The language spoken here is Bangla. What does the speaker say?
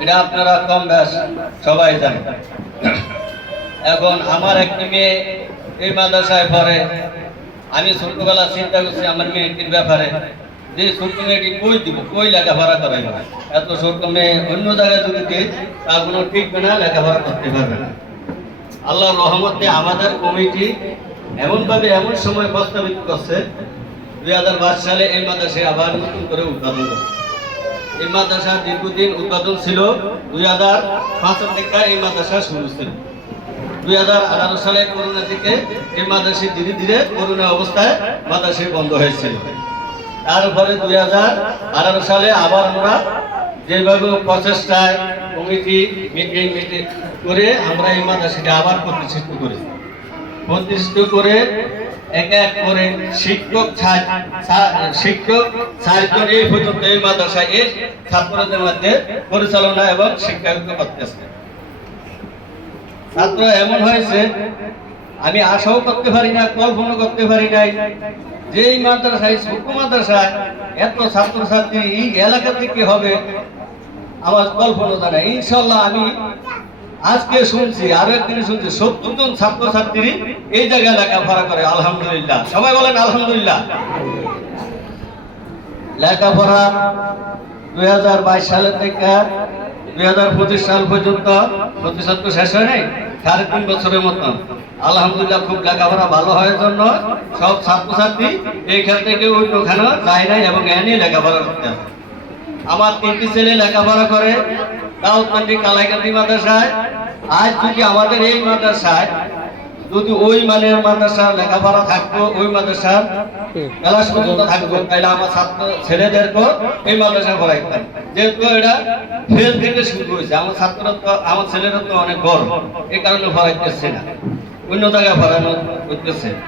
এটা আপনারা কম বেশ সবাই জানেন। এখন আমার একটি মেয়ে এই মাদ্রাসায় পড়ে। আমি ছোটবেলা চিন্তা করছি আমার মেয়েটির ব্যাপারে, যে ছোট মেয়েটি কই দিব, কই লেখাপড়া করাই না। এত ছোট মেয়ে অন্য জায়গায় যদি দিই তার কোনো ঠিকবে না, লেখাপড়া করতে পারবে না। আল্লাহর রহমতে আমাদের কমিটি এমনভাবে এমন সময় প্রস্তাবিত করছে, 2005 সালে এই মাদ্রাসায় আবার নতুন করে উদ্বোধন করছে। এই মাদ্রাসা দীর্ঘদিন উদ্বোধন ছিল, 2005 থেকে এই মাদ্রাসা শুরু ছিল। 2018 সালে করোনা থেকে এই মাদ্রাসা ধীরে ধীরে করোনা অবস্থায় মাদ্রাসা বন্ধ হয়েছিল। তারপরে 2018 সালে আবার আমরা যেভাবে প্রচেষ্টায় কমিটি মিটিং করে আমরা এই মাদ্রাসাকে আবার প্রতিষ্ঠিত করে এক এক করে শিক্ষক 4 এই পর্যন্ত এই মাদ্রাসা এর ছাত্রদের মধ্যে পরিচালনা এবং শিক্ষা করতেছে। ছাত্র এমন হয়েছে আমি আশাও করতে পারি না, কল্পনা করতে পারি নাই যে এই মাদ্রাসায়, ছোট মাদ্রাসায় এত ছাত্রছাত্রী এই এলাকা থেকে হবে আমার কল্পনা জানাই। ইনশাল্লাহ আমি আজকে শুনছি, আরো একদিন শুনছি 70 জন ছাত্রছাত্রী এই জায়গায় লেখাপড়া করে। আলহামদুলিল্লাহ, সবাই বলেন আলহামদুলিল্লাহ। লেখাপড়া 2022 সালের থেকে 2025 সাল পর্যন্ত প্রতিশত শেষ হয় নাই, 3.5 বছরের মতন। আলহামদুলিল্লাহ খুব লেখাপড়া ভালো হওয়ার জন্য সব ছাত্রছাত্রী এইখান থেকে অন্যখানে যায় নাই এবং এনে লেখাপড়া করতে আসে। আমার 3টি ছেলে লেখাপড়া করে দাউদকান্দি কালাইকান্দি মাদ্রাসায়। আজ যদি আমাদের এই মাদ্রাসায় যদি ওই মানের মাদ্রাসা লেখাপড়া থাকতো, ওই মাদ্রাসার ক্লাস পর্যন্ত থাকতো, তাহলে আমার ছাত্র ছেলেদেরকে এই মাদ্রাসা পড়াইতাম। যেহেতু এটা ফেল থেকে শুরু হয়েছে, আমার ছাত্ররা তো, আমার ছেলেরা তো অনেক বড়, এই কারণে পড়াইতেছে না, অন্য জায়গায় পড়ানো করতেছে।